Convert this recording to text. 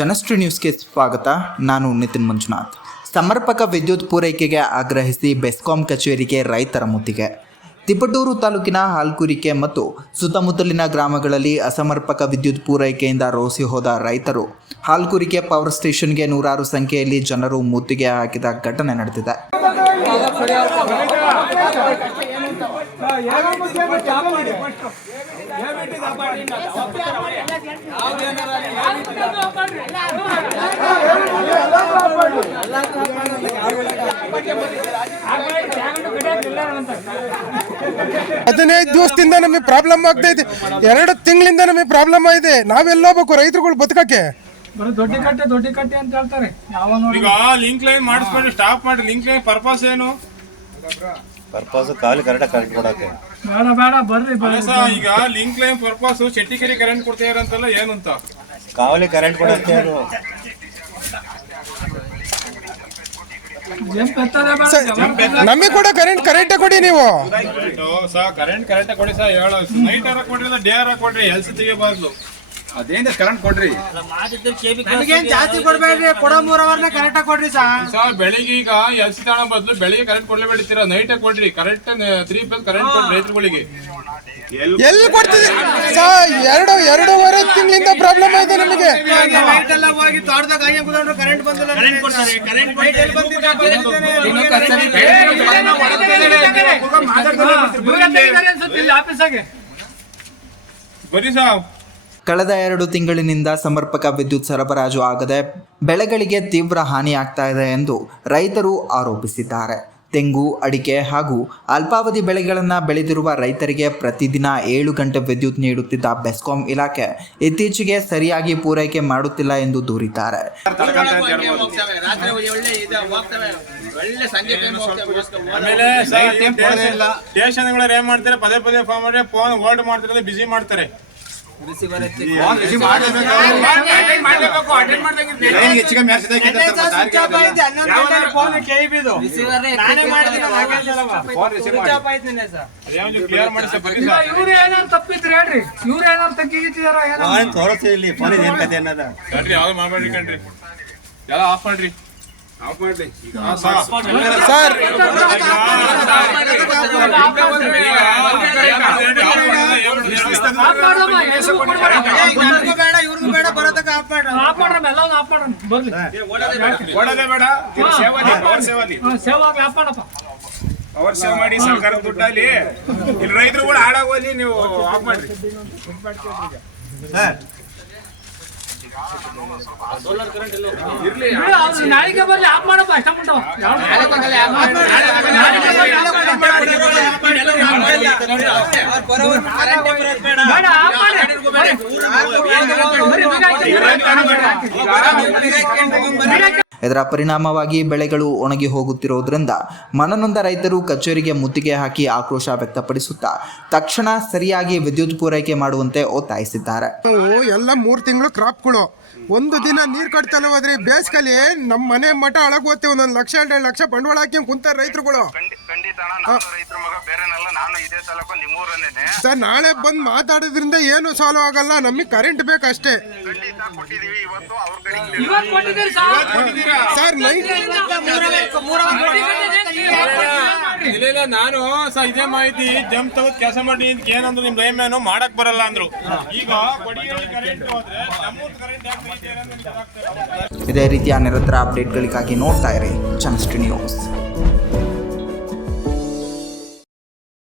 ಜನಶ್ರೀ ನ್ಯೂಸ್ಗೆ ಸ್ವಾಗತ. ನಾನು ನಿತಿನ್ ಮಂಜುನಾಥ್. ಸಮರ್ಪಕ ವಿದ್ಯುತ್ ಪೂರೈಕೆಗೆ ಆಗ್ರಹಿಸಿ ಬೆಸ್ಕಾಂ ಕಚೇರಿಗೆ ರೈತರ ಮುತ್ತಿಗೆ. ತಿಪಟೂರು ತಾಲೂಕಿನ ಹಾಲ್ಕುರಿಕೆ ಮತ್ತು ಸುತ್ತಮುತ್ತಲಿನ ಗ್ರಾಮಗಳಲ್ಲಿ ಅಸಮರ್ಪಕ ವಿದ್ಯುತ್ ಪೂರೈಕೆಯಿಂದ ರೋಸಿ ಹೋದ ರೈತರು ಹಾಲ್ಕುರಿಕೆ ಪವರ್ ಸ್ಟೇಷನ್ಗೆ ನೂರಾರು ಸಂಖ್ಯೆಯಲ್ಲಿ ಜನರು ಮುತ್ತಿಗೆ ಹಾಕಿದ ಘಟನೆ ನಡೆದಿದೆ. ಹದಿನೈದು ದಿವಸದಿಂದ ನಮಗೆ ಪ್ರಾಬ್ಲಮ್ ಆಗ್ತಾ ಇದೆ. 2 ತಿಂಗಳಿಂದ ನಮಗೆ ಪ್ರಾಬ್ಲಮ್ ಆಗಿದೆ. ನಾವೆಲ್ಲ ಹೋಗ್ಬೇಕು ರೈತರುಗಳು ಬದುಕಕ್ಕೆ. ದೊಡ್ಡ ಕಟ್ಟೆ ಅಂತ ಹೇಳ್ತಾರೆ. ಈಗ ಲಿಂಕ್ ಲೈನ್ ಮಾಡಿಸ್ಕೊಂಡು ಸ್ಟಾಪ್ ಮಾಡಿ. ಲಿಂಕ್ ಲೈನ್ ಪರ್ಪಸ್ ಏನು? ಪರ್ಪಸ್ ಖಾಲಿ ಕರೆಕ್ಟ್ ಕೊಡಕ್ಕೆ ಬೇಡ ಬರ್ರಿ. ಈಗ ಲಿಂಕ್ ಲೈನ್ ಪರ್ಪಸ್ ಚೆಟ್ಟಿಕೆರೆ ಕರೆಂಟ್ ಕೊಡ್ತಾರಂತಲ್ಲ, ಏನು ಅಂತ ಕಾವಲಿ ಕರೆಂಟ್ ಕೊಡಕ್ಕೆ ನಮಗೆ ಕೂಡ ಕರೆಂಟ್ ಕೊಡಿ ನೀವು. ಕರೆಂಟ್ ಕೊಡಿ ಸರ್. ಹೇಳೋ ನೈಟ್ ಆರ ಕೊಡ್ರಿ, ಡೇ ಆರ ಕೊಡ್ರಿ, ಎಲ್ಸಿ ತೆಗಿಬಾರ್ದು. ಅದೇಂದ ಕರೆಂಟ್ ಕೊಡ್ರಿ, ಜಾಸ್ತಿ ಕೊಡ್ಬೇಡ್ರಿ. ಕೊಡೋ 3 ಅವರ್ನ ಕರೆಕ್ಟ್ ಆಗಿ ಕೊಡ್ರಿ ಸರ್. ಬೆಳಿಗ್ಗೆ ಈಗ ಎಲ್ಸಿ ತಾಣ ಬದಲು ಬೆಳಿಗ್ಗೆ ಕರೆಂಟ್ ಕೊಡ್ಲೇಬೇಡ್ತೀರಾ, ನೈಟ್ ಕೊಡ್ರಿ. ಕರೆಕ್ಟ್ 3 ಫೇಸ್ ಕರೆಂಟ್ ಕೊಡ್ರಿ ರೈತರುಗಳಿಗೆ. ಎಲ್ಲಿ ಕೊಡ್ತಿದೆ ಸರ್? 2.5 ತಿಂಗಳಿಂದ ಪ್ರಾಬ್ಲಮ್ ಆಗಿದೆ ನಮಗೆ. ಬರೀ ಸಾವ್ ಕಳೆದ 2 ತಿಂಗಳಿನಿಂದ ಸಮರ್ಪಕ ವಿದ್ಯುತ್ ಸರಬರಾಜು ಆಗದೆ ಬೆಳೆಗಳಿಗೆ ತೀವ್ರ ಹಾನಿಯಾಗ್ತಾ ಇದೆ ಎಂದು ರೈತರು ಆರೋಪಿಸಿದ್ದಾರೆ. ತೆಂಗು, ಅಡಿಕೆ ಹಾಗೂ ಅಲ್ಪಾವಧಿ ಬೆಳೆಗಳನ್ನು ಬೆಳೆದಿರುವ ರೈತರಿಗೆ ಪ್ರತಿದಿನ 7 ಗಂಟೆ ವಿದ್ಯುತ್ ನೀಡುತ್ತಿದ್ದ ಬೆಸ್ಕಾಂ ಇಲಾಖೆ ಇತ್ತೀಚೆಗೆ ಸರಿಯಾಗಿ ಪೂರೈಕೆ ಮಾಡುತ್ತಿಲ್ಲ ಎಂದು ದೂರಿದ್ದಾರೆ. ಸ್ಟೇಷನ್ಗಳು ಏನ್ ಮಾಡ್ತಾರೆ, ಪದೇ ಫೋನ್ ಮಾಡಿ ಫೋನ್ ಹೋಲ್ಡ್ ಮಾಡ್ತಾರೆ, ಬಿಸಿ ಮಾಡ್ತಾರೆ. ತಪ್ಪಿದ್ರಿ ಹೇಳ್ರಿ. ಇವ್ರು ಏನಾರು ತಗ್ಗಿದಾರ ಯಾವ್ದು ಮಾಡ್ಬೇಡ್ರಿ ಕಣ್ರಿ, ಎಲ್ಲ ಆಫ್ ಮಾಡ್ರಿ. ಸರ್ ಪವರ್ ಸೇವ್ ಮಾಡಿ ಸರ್ಕಾರದ ದುಡ್ಡಲ್ಲಿ. ಇಲ್ಲಿ ರೈತರು ಕೂಡ ಹಾಳಾಗೋಲಿ, ನೀವು ಆಫ್ ಮಾಡ್ರಿ. ನಾಳೆಗೆ ಬರ್ಲಿ, ಆಫ್ ಮಾಡಪ್ಪ. ಅಷ್ಟ ಇದರ ಪರಿಣಾಮವಾಗಿ ಬೆಳೆಗಳು ಒಣಗಿ ಹೋಗುತ್ತಿರುವುದರಿಂದ ಮನನೊಂದ ರೈತರು ಕಚೇರಿಗೆ ಮುತ್ತಿಗೆ ಹಾಕಿ ಆಕ್ರೋಶ ವ್ಯಕ್ತಪಡಿಸುತ್ತಾ ತಕ್ಷಣ ಸರಿಯಾಗಿ ವಿದ್ಯುತ್ ಪೂರೈಕೆ ಮಾಡುವಂತೆ ಒತ್ತಾಯಿಸಿದ್ದಾರೆ. ಎಲ್ಲ 3 ತಿಂಗಳು ಕ್ರಾಪ್ಗಳು ಒಂದು ದಿನ ನೀರು ಕಟ್ತಲ್ಲ ಹೋದ್ರಿ. ಬೇಸಿಗೆಲಿ ನಮ್ಮ ಮನೆ ಮಠ ಅಳಗೋತ್ತೆ. 1 ಲಕ್ಷ 2 ಲಕ್ಷ ಬಂಡವಾಳ ಹಾಕಿ ಕುಂತಾರೆ ರೈತರುಗಳು. ಸರ್ ನಾಳೆ ಬಂದು ಮಾತಾಡೋದ್ರಿಂದ ಏನು ಸಾಲ್ವ್ ಆಗಲ್ಲ. ನಮಗೆ ಕರೆಂಟ್ ಬೇಕಷ್ಟೇ ಸರ್. ಇಲ್ಲ, ನಾನು ಇದೇ ಮಾಹಿತಿ ಜಮ್ ತಗದ್ ಕೆಲಸ ಮಾಡಿ ಏನಂದ್ರು ನಿಮ್ ಲೈನ್ ಮಾಡಕ್ ಬರಲ್ಲ ಅಂದ್ರು. ಈಗ ಇದೇ ರೀತಿಯ ನಿರಂತರ ಅಪ್ಡೇಟ್ಗಳಿಗಾಗಿ ನೋಡ್ತಾ ಇರಿ ಜನಶ್ರೀ ನ್ಯೂಸ್.